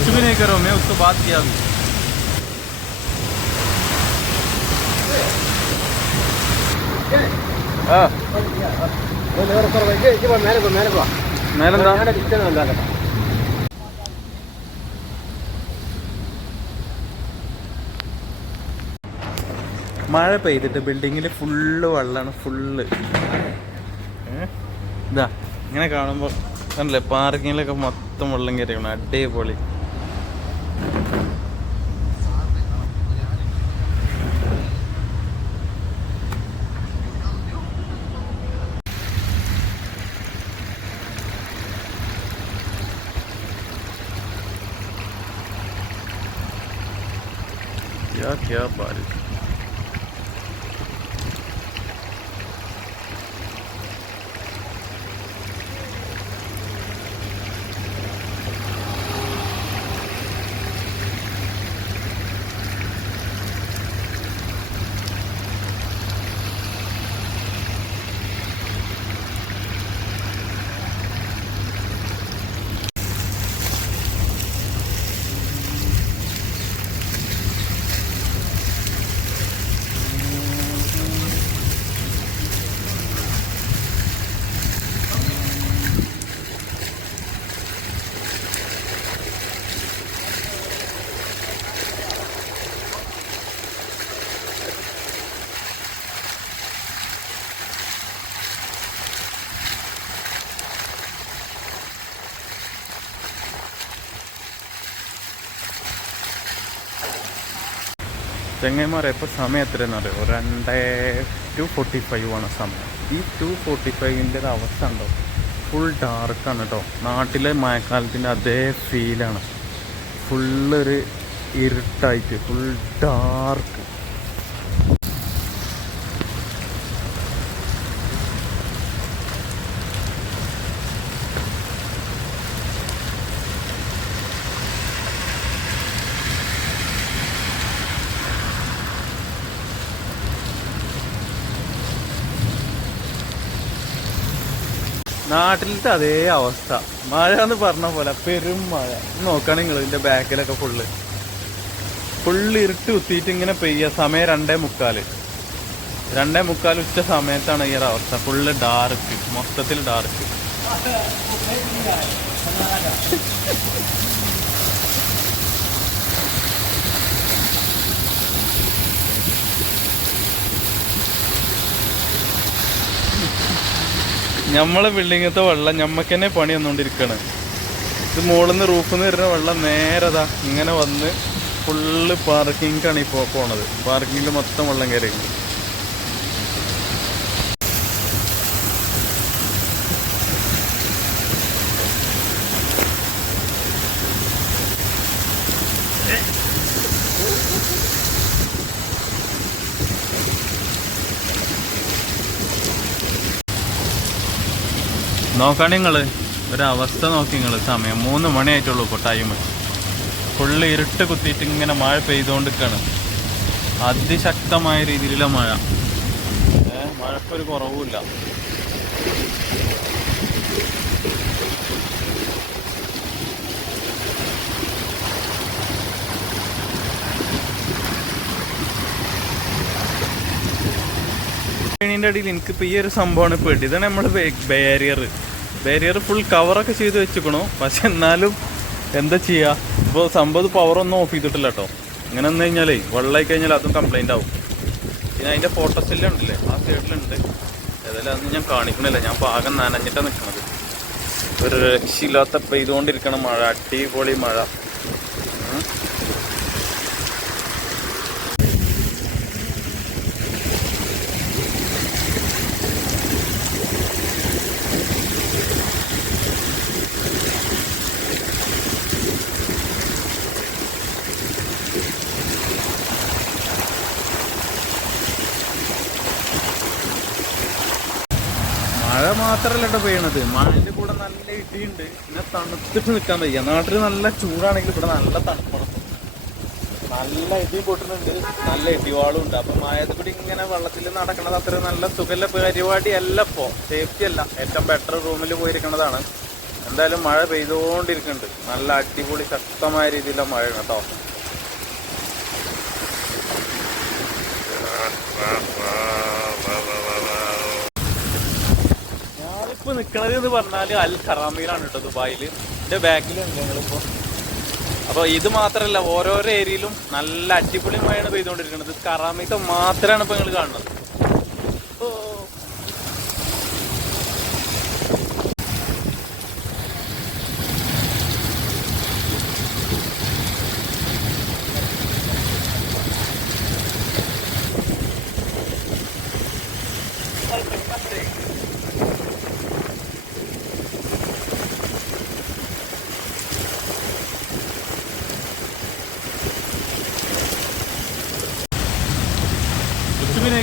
कुछ भी नहीं करो मैं उसको बात किया अभी ആ മേലെന്താ മഴ പെയ്തിട്ട് ബിൽഡിങ്ങിൽ ഫുള്ള് വെള്ളമാണ് ഫുള്ള് ഇതാ ഇങ്ങനെ കാണുമ്പോൾ കണ്ടില്ലേ പാർക്കിങ്ങിലൊക്കെ മൊത്തം വെള്ളം കയറിയാണ് അടിപൊളി क्या क्या बारिश ചെങ്ങൈമാർ എപ്പോൾ സമയം എത്രയെന്ന് അറിയുമോ രണ്ടേ ടു ഫോർട്ടി ഫൈവ് ആണ് സമയം. ഈ ടു ഫോർട്ടി ഫൈവിന്റെ ഒരു അവസ്ഥ ഉണ്ടോ? ഫുൾ ഡാർക്കാണ് കേട്ടോ നാട്ടിലെ മഴക്കാലത്തിന്റെ അതേ ഫീലാണ് ഫുള്ളൊരു ഇരുട്ടായിട്ട് ഫുൾ ഡാർക്ക് നാട്ടിലത്തെ അതേ അവസ്ഥ. മഴ എന്ന് പറഞ്ഞ പോലെ പെരും മഴ. നോക്കുകയാണെങ്കിൽ നിങ്ങൾ ഇതിന്റെ ബാക്കിലൊക്കെ ഫുള്ള് ഫുള്ള് ഇരുട്ട് കുത്തിയിട്ട് ഇങ്ങനെ പെയ്യ. സമയം രണ്ടേ മുക്കാൽ. രണ്ടേ മുക്കാൽ ഉച്ച സമയത്താണ് ഈ ഒരു അവസ്ഥ. ഫുള്ള് ഡാർക്ക് മൊത്തത്തിൽ ഡാർക്ക് നമ്മളെ ബിൽഡിങ്ങത്തെ വെള്ളം ഞമ്മക്ക് തന്നെ പണി വന്നുകൊണ്ടിരിക്കുകയാണ് ഇത് മുകളിൽ നിന്ന് റൂഫിൽ നിന്ന് വരുന്ന വെള്ളം നേരതാ ഇങ്ങനെ വന്ന് ഫുള്ള് പാർക്കിങ്ങാണ് ഇപ്പോൾ പോണത്. പാർക്കിങ്ങിൽ മൊത്തം വെള്ളം കയറി നോക്കാണ് നിങ്ങൾ ഒരവസ്ഥ നോക്കി നിങ്ങൾ സമയം മൂന്ന് മണിയായിട്ടുള്ളൂ ടൈം ഫുള്ള് ഇരുട്ട് കുത്തിയിട്ട് ഇങ്ങനെ മഴ പെയ്തുകൊണ്ടിരിക്കുകയാണ് അതിശക്തമായ രീതിയിലുള്ള മഴ. മഴക്കൊരു കുറവുമില്ല. ഇതിന്റെ അടിയിൽ എനിക്കിപ്പോൾ ഈ ഒരു സംഭവമാണ് പേടി. ഇതാണ് നമ്മൾ ബാരിയർ ബാരിയർ ഫുൾ കവറൊക്കെ ചെയ്ത് വെച്ചിക്കണു പക്ഷെ എന്നാലും എന്താ ചെയ്യുക ഇപ്പോൾ സംഭവം പവറൊന്നും ഓഫ് ചെയ്തിട്ടില്ല കേട്ടോ ഇങ്ങനെ വന്നു കഴിഞ്ഞാലേ വെള്ളമായി കഴിഞ്ഞാൽ അതും കംപ്ലൈന്റ് ആവും. പിന്നെ അതിന്റെ ഫോട്ടോസെല്ലാം ഉണ്ടല്ലേ? ആ സൈഡിലുണ്ട് ഏതായാലും അതൊന്നും ഞാൻ കാണിക്കണില്ല. ഞാൻ പാകം നനഞ്ഞിട്ടാണ് നിൽക്കുന്നത് ഒരു രക്ഷയില്ലാത്ത പെയ്തുകൊണ്ടിരിക്കണം മഴ. അടിപൊളി മഴ ഉം. മഴ മാത്രല്ല പെയ്യണത്. മഴന്റെ കൂടെ നല്ല ഇടിയുണ്ട്. പിന്നെ തണുത്തിട്ട് നിൽക്കാൻ വയ്യ. നാട്ടിൽ നല്ല ചൂടാണെങ്കിൽ ഇവിടെ നല്ല തണുപ്പാണ്. നല്ല ഇടി പൊട്ടുന്നുണ്ട്. നല്ല ഇടിവാളും ഉണ്ട്. അപ്പൊ മായത് കൂടി ഇങ്ങനെ വെള്ളത്തിൽ നടക്കണത് അത്ര നല്ല സുഖല്ല പരിപാടി അല്ല ഇപ്പോ. സേഫ്റ്റി അല്ല. ഏറ്റവും ബെറ്റർ റൂമിൽ പോയിരിക്കണതാണ്. എന്തായാലും മഴ പെയ്തുകൊണ്ടിരിക്കുന്നുണ്ട് നല്ല അടിപൊളി ശക്തമായ രീതിയിലുള്ള മഴയാണ് കേട്ടോ. നിക്കണത് എന്ന് പറഞ്ഞാൽ അൽ ഖറാമിയിലാണ് കേട്ടോ ദുബായിൽ എന്റെ ബാക്കിലുണ്ട് ഞങ്ങളിപ്പോ. അപ്പൊ ഇത് മാത്രല്ല ഓരോരോ ഏരിയയിലും നല്ല അടിപൊളി മഴയാണ് പെയ്തുകൊണ്ടിരിക്കുന്നത്. കറാമിത്തെ മാത്രമാണ് ഇപ്പൊ നിങ്ങൾ കാണുന്നത്. ഓ.